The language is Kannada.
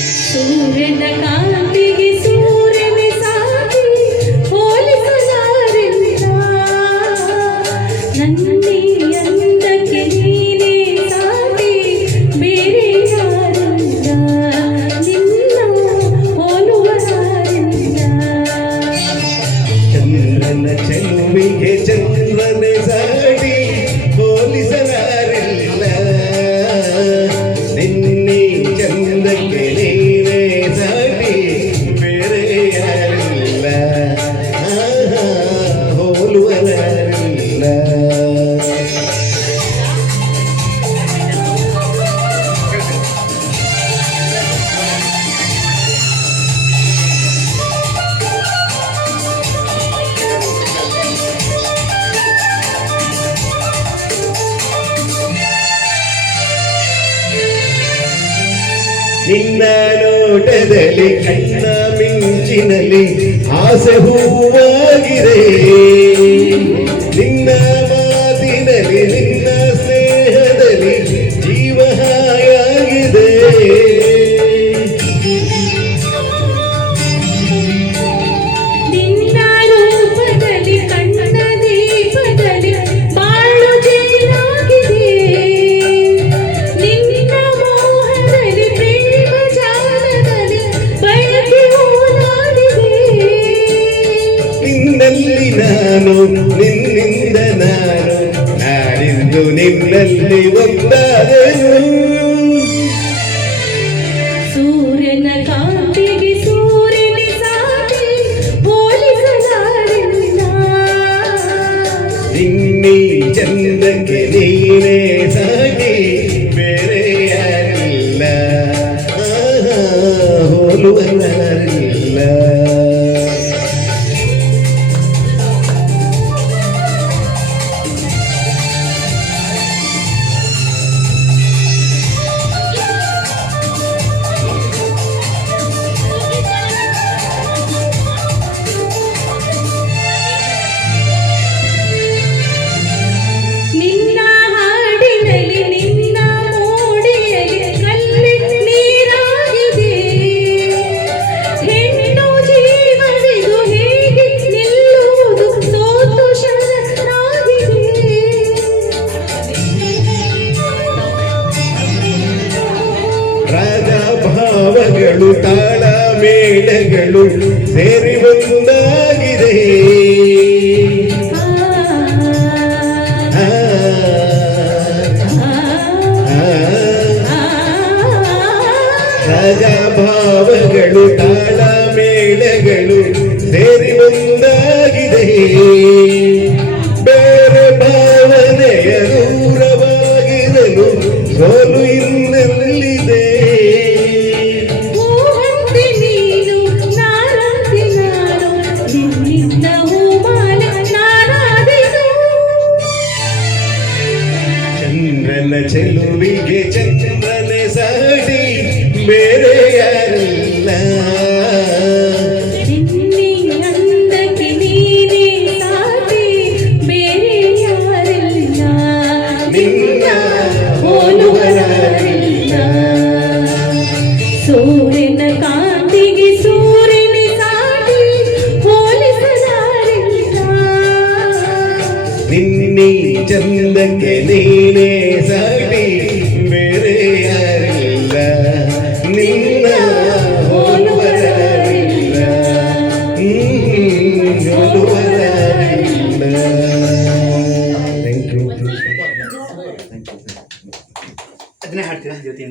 ಸೂರ್ಯನ ಕಾಂತಿಗೆ ಸೂರ್ಯನ ಸಾಕಿ ಹೋಲಿಸಲಾರೆಲ್ಲ ನನ್ನೇ ಅಂದಕ್ಕೆ ನೀನೇ ಸಾಕಿ ಬೇರೆ ಯಾರಲ್ಲ ನಿನ್ನ ಹೋಲುವ ಸಾರಿಲ್ಲ ಚಂದ್ರನ ಚೆಲುವಿಗೆ ನಿನ್ನ ನೋಟದಲ್ಲಿ ಕಣ್ಣ ಮಿಂಚಿನಲ್ಲಿ ಆಸೆ ಹೂವಾಗಿದೆ. ನಿನ್ನ ಮಾತಿನಲ್ಲಿ ನಿನ್ನ നിങ്ങളിൽ വന്നതെന്നും ರಾಜ ಭಾವಗಳು ತಾಳ ಮೇಳಗಳು ಸೇರಿ ಒಂದಾಗಿದೆ. ಆ. ಭಾವಗಳು ತಾಳ ಮೇಳಗಳು ಸೇರಿ ಒಂದಾಗಿದೆ ಬೇರೆ ಭಾವನೆಯ ದೂರವಾಗಿರಲು ಸೋಲು ಬೇರೆ ಯಾರಿಲ್ಲ ನಿನ್ನೆ ಅಂದಕ್ಕೆ ನೀನೇ ಸಾಟಿ ಬೇರೆ ಯಾರಿಲ್ಲ ನಿನ್ನ ಅದನ್ನೇ ಹಾಡ್ತೀರಾ ಜೊತೆ